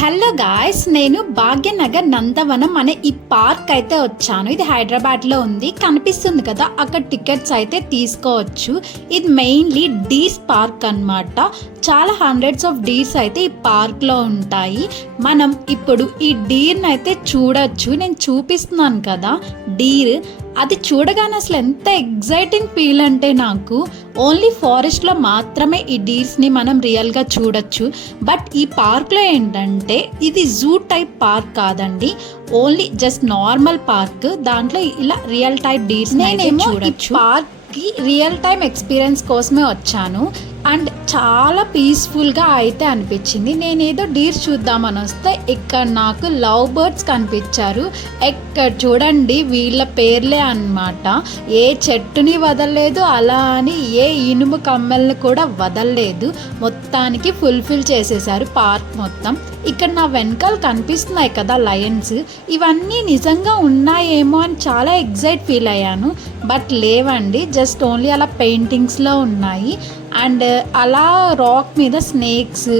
Hello guys, నేను భాగ్యనగర్ నందవనం అనే ఈ పార్క్ అయితే వచ్చాను. ఇది హైదరాబాద్లో ఉంది, కనిపిస్తుంది కదా అక్కడ టికెట్స్ అయితే తీసుకోవచ్చు. ఇది మెయిన్లీ డీర్స్ పార్క్ అన్నమాట. చాలా హండ్రెడ్స్ ఆఫ్ డీర్స్ అయితే ఈ పార్క్లో ఉంటాయి. మనం ఇప్పుడు ఈ డీర్ని అయితే చూడొచ్చు. నేను చూపిస్తున్నాను కదా డీర్, అది చూడగానే అసలు ఎంత ఎగ్జైటింగ్ ఫీల్ అంటే నాకు ఓన్లీ ఫారెస్ట్లో మాత్రమే ఈ డీర్స్ని మనం రియల్గా చూడొచ్చు. బట్ ఈ పార్క్లో ఏంటంటే ఇది జూ టైప్ పార్క్ కాదండి, ఓన్లీ జస్ట్ నార్మల్ పార్క్. దాంట్లో ఇలా రియల్ టైప్ డీర్స్ని అయితే చూడొచ్చు. పార్క్కి రియల్ టైం ఎక్స్పీరియన్స్ కోసమే వచ్చాను అండ్ చాలా పీస్ఫుల్గా అయితే అనిపించింది. నేనేదో డీర్స్ చూద్దామని వస్తే ఇక్కడ నాకు లవ్ బర్డ్స్ కనిపించారు. ఎక్కడ చూడండి వీళ్ళ పేర్లే అన్నమాట. ఏ చెట్టుని వదలలేదు, అలా అని ఏ ఇనుము కమ్మల్ని కూడా వదలలేదు. మొత్తానికి ఫుల్ఫిల్ చేసేసారు పార్క్ మొత్తం. ఇక్కడ నా వెనకాల కనిపిస్తున్నాయి కదా లయన్స్, ఇవన్నీ నిజంగా ఉన్నాయేమో అని చాలా ఎగ్జైట్ ఫీల్ అయ్యాను. బట్ లేవండి, జస్ట్ ఓన్లీ అలా పెయింటింగ్స్లో ఉన్నాయి. అండ్ అలా రాక్ మీద స్నేక్స్,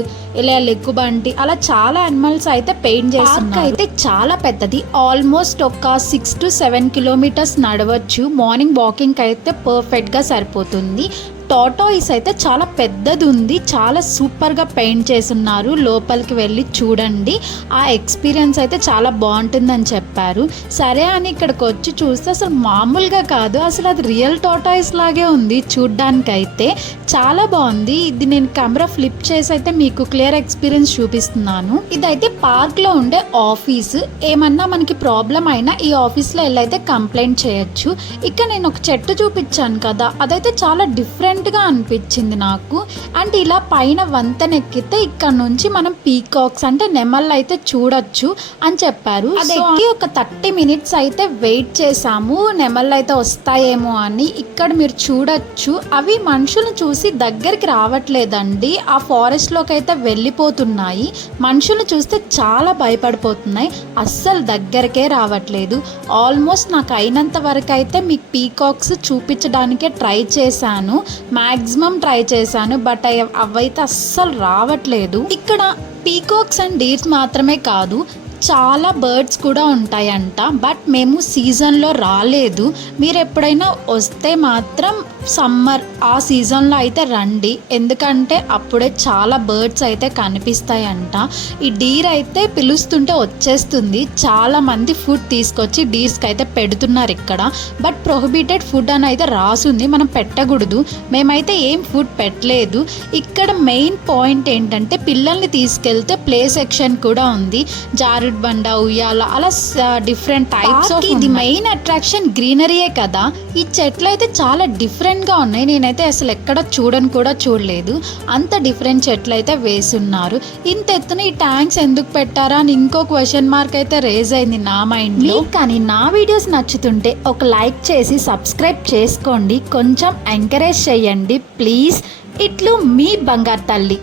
ఇలా లెగ్గుబంటి, అలా చాలా యానిమల్స్ అయితే పెయింట్ చేస్తున్నారు. అయితే చాలా పెద్దది, ఆల్మోస్ట్ ఒక 6 to 7 kilometers నడవచ్చు. మార్నింగ్ వాకింగ్ అయితే పర్ఫెక్ట్గా సరిపోతుంది. టాటాయిస్ అయితే చాలా పెద్దది ఉంది, చాలా సూపర్గా పెయింట్ చేస్తున్నారు. లోపలికి వెళ్ళి చూడండి, ఆ ఎక్స్పీరియన్స్ అయితే చాలా బాగుంటుందని చెప్పారు. సరే అని ఇక్కడికి వచ్చి చూస్తే అసలు మామూలుగా కాదు, అసలు అది రియల్ టాటాయిస్ లాగే ఉంది చూడ్డానికి. అయితే చాలా బాగుంది. ఇది నేను కెమెరా ఫ్లిప్ చేసి అయితే మీకు క్లియర్ ఎక్స్పీరియన్స్ చూపిస్తున్నాను. ఇదైతే పార్క్లో ఉండే ఆఫీస్. ఏమన్నా మనకి ప్రాబ్లం అయినా ఈ ఆఫీస్లో వెళ్ళైతే కంప్లైంట్ చేయొచ్చు. ఇక్కడ నేను ఒక చెట్టు చూపించాను కదా, అదైతే చాలా డిఫరెంట్గా అనిపించింది నాకు. అండ్ ఇలా పైన వంతెనెక్కితే ఇక్కడ నుంచి మనం పీకాక్స్ అంటే నెమళ్ళు అయితే చూడొచ్చు అని చెప్పారు. అదెక్కి ఒక 30 minutes అయితే వెయిట్ చేసాము, నెమళ్ళు అయితే వస్తాయేమో అని. ఇక్కడ మీరు చూడొచ్చు, అవి మనుషులను చూసి దగ్గరికి రావట్లేదండి, ఆ ఫారెస్ట్ లోకి అయితే వెళ్ళిపోతున్నాయి. మనుషులు చూస్తే చాలా భయపడిపోతున్నాయి, అస్సలు దగ్గరకే రావట్లేదు. ఆల్మోస్ట్ నాకు అయినంత వరకు అయితే మీకు పీకాక్స్ చూపించడానికే ట్రై చేశాను, మ్యాక్సిమం ట్రై చేశాను. బట్ అవైతే అస్సలు రావట్లేదు. ఇక్కడ పీకాక్స్ అండ్ డీర్స్ మాత్రమే కాదు, చాలా బర్డ్స్ కూడా ఉంటాయంట. బట్ మేము సీజన్లో రాలేదు. మీరు ఎప్పుడైనా వస్తే మాత్రం సమ్మర్ ఆ సీజన్లో అయితే రండి, ఎందుకంటే అప్పుడే చాలా బర్డ్స్ అయితే కనిపిస్తాయంట. ఈ డీర్ అయితే పిలుస్తుంటే వచ్చేస్తుంది. చాలా మంది ఫుడ్ తీసుకొచ్చి డీర్స్కి అయితే పెడుతున్నారు ఇక్కడ. బట్ ప్రొహిబిటెడ్ ఫుడ్ అని అయితే రాసుంది, మనం పెట్టకూడదు. మేమైతే ఏం ఫుడ్ పెట్టలేదు. ఇక్కడ మెయిన్ పాయింట్ ఏంటంటే పిల్లల్ని తీసుకెళ్తే ప్లే సెక్షన్ కూడా ఉంది, జారుడు బండ, ఉయ్యాల, అలా డిఫరెంట్ టైప్స్ ఆఫ్. ఇది మెయిన్ అట్రాక్షన్ గ్రీనరీయే కదా. ఈ చెట్లు అయితే చాలా డిఫరెంట్గా ఉన్నాయి. నేనైతే అసలు ఎక్కడ చూడలేదు, అంత డిఫరెంట్ చెట్లు అయితే వేసున్నారు. ఇంత ఎత్తున ఈ ట్యాంక్స్ ఎందుకు పెట్టారా అని ఇంకో క్వశ్చన్ మార్క్ అయితే రేజ్ అయింది నా మైండ్లో. కానీ నా వీడియోస్ నచ్చుతుంటే ఒక లైక్ చేసి సబ్స్క్రైబ్ చేసుకోండి, కొంచెం ఎంకరేజ్ చేయండి ప్లీజ్. ఇట్లు మీ బంగారు తల్లి.